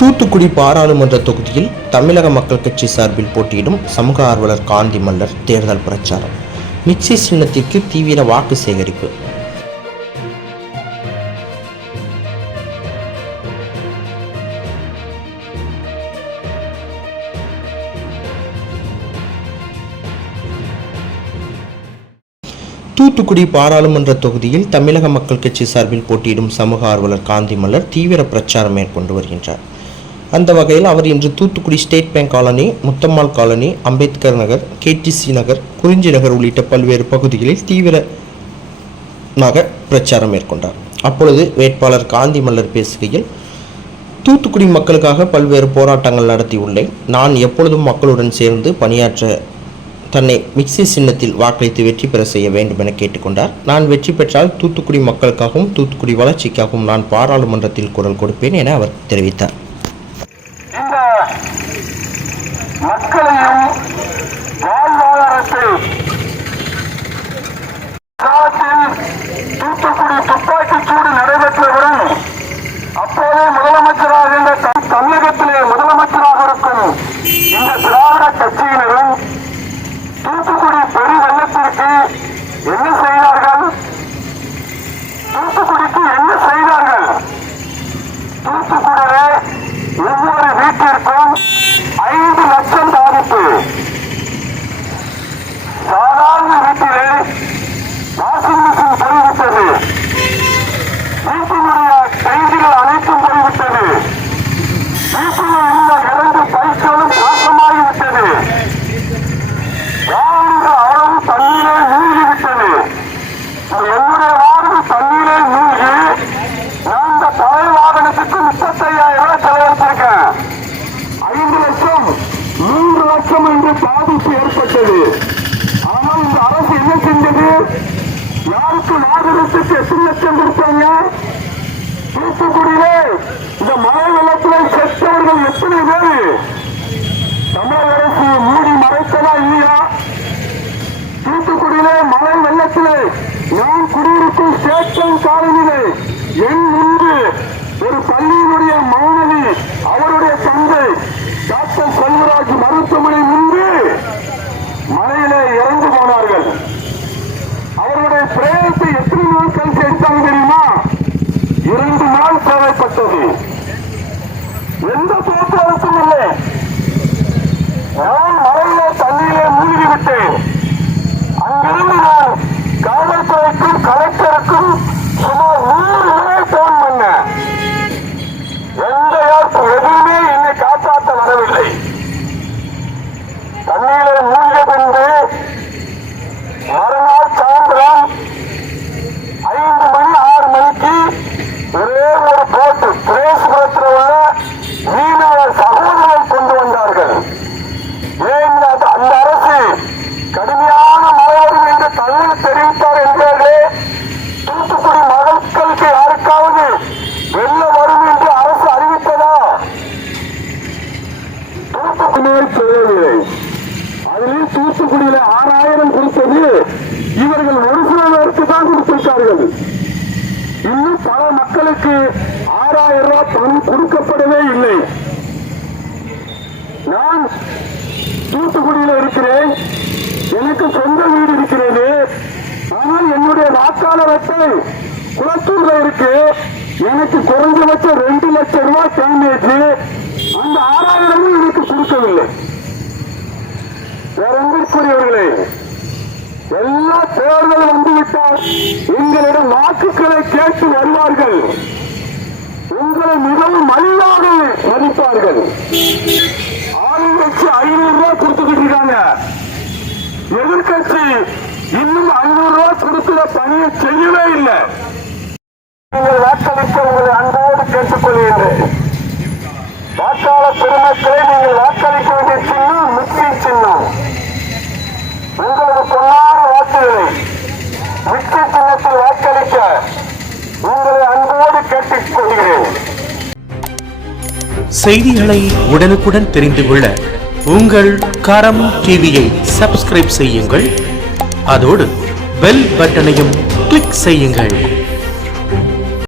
தூத்துக்குடி பாராளுமன்ற தொகுதியில் தமிழக மக்கள் கட்சி சார்பில் போட்டியிடும் சமூக ஆர்வலர் காந்தி மல்லர் தேர்தல் பிரச்சாரம். மிக்சி சின்னத்திற்கு தீவிர வாக்கு சேகரிப்பு. தூத்துக்குடி பாராளுமன்ற தொகுதியில் தமிழக மக்கள் கட்சி சார்பில் போட்டியிடும் சமூக ஆர்வலர் காந்தி மல்லர் தீவிர பிரச்சாரம் மேற்கொண்டு வருகின்றார். அந்த வகையில் அவர் இன்று Thoothukudi state bank colony Muthammal colony Ambedkar Nagar KTC Nagar Kurinji Nagar உள்ளிட்ட பல்வேறு பகுதிகளில் தீவிர பிரச்சாரம் மேற்கொண்டார். அப்பொழுது வேட்பாளர் காந்தி மல்லர் பேசுகையில் தூத்துக்குடி மக்களுக்காக பல்வேறு போராட்டங்கள் நடத்தியுள்ளேன். நான் எப்பொழுதும் மக்களுடன் சேர்ந்து பணியாற்ற தன்னை மிக்சி சின்னத்தில் வாக்களித்து வெற்றி பெற செய்ய வேண்டும் என கேட்டுக்கொண்டார். நான் வெற்றி பெற்றால் தூத்துக்குடி மக்களுக்காகவும் தூத்துக்குடி வளர்ச்சிக்காகவும் நான் பாராளுமன்றத்தில் குரல் கொடுப்பேன் என அவர் தெரிவித்தார் இந்த மக்களையும் வாழ்வாதாரத்தை காலத்தில் தூத்துக்குடி துப்பாக்கி சூடு நடைபெற்றவுடன் அப்போதே முதலமைச்சராக இருந்த தமிழகத்திலே முதலமைச்சராக இருக்கும் இந்த திராவிட கட்சியினர் பாதிப்பு ஆனால் இந்த அரசு என்ன செஞ்சது? யாருக்கு நாகரத்துக்கு எத்தனை லட்சம் கொடுத்தாங்க? தூத்துக்குடியில இந்த மழை வெள்ளத்தில் செத்தவர்கள் எத்தனை பேர்? தமிழக அரசு மூடி மறைத்ததா இல்லையா? தூத்துக்குடியில மழை வெள்ளத்திலே நான் குடியிருக்கும் சேத்தன் காலனிலே என் முன்பு ஒரு பள்ளியினுடைய மாணவி அவருடைய தந்தை டாக்டர் செல்வராஜ் மருத்துவமனை இரண்டு தூத்துக்குடியை சொல்லவில்லை அதிலே தூத்துக்குடியில ஆறாயிரம் கொடுத்தது இவர்கள் ஒரு சில பேருக்கு தான் கொடுத்திருக்கார்கள். இன்னும் பல மக்களுக்கு ஆறாயிரம் ரூபாய் பணம் கொடுக்கப்படவே இல்லை. நான் தூத்துக்குடியில இருக்கிறேன். எனக்கு சொந்த வீடு இருக்கிறது. ஆனால் என்னுடைய வாக்காளர் அட்டை குளத்தூர்ல இருக்கு. எனக்கு குறைஞ்சபட்சம் ரெண்டு லட்சம் ரூபாய் டேமேஜ் அந்த ஆறாயிரம் எனக்கு கொடுக்கவில்லை வேற எங்கிற்குரியவர்களே எல்லா தேர்தல் வந்துவிட்டால் எங்களிடம் வாக்குகளை கேட்டு வருவார்கள். உங்களை மிகவும் மலிவாக மதிப்பார்கள். ஆளுங்கட்சி ஐநூறு ரூபாய் கொடுத்துக்கிட்டு இருக்காங்க. எதிர்கட்சி இன்னும் ஐநூறு ரூபாய் கொடுக்கிற பணியை செய்யவே இல்லை. நீங்கள் வாக்களிக்க உங்களை அன்போடு கேட்டுக்கொள்கிறேன். வாக்காளர் பெருமக்களை நீங்கள் வாக்களிக்க சின்னம் முக்கிய சின்னம். உங்களது பொன்னான வாக்குகளை முக்கிய சின்னத்தில் வாக்களிக்க உங்களை அன்போடு கேட்டுக் கொள்கிறேன். செய்திகளை உடனுக்குடன் தெரிந்து கொள்ள உங்கள் கரம் டிவியை சப்ஸ்கிரைப் செய்யுங்கள். அதோடு பெல் பட்டனையும் கிளிக் செய்யுங்கள்.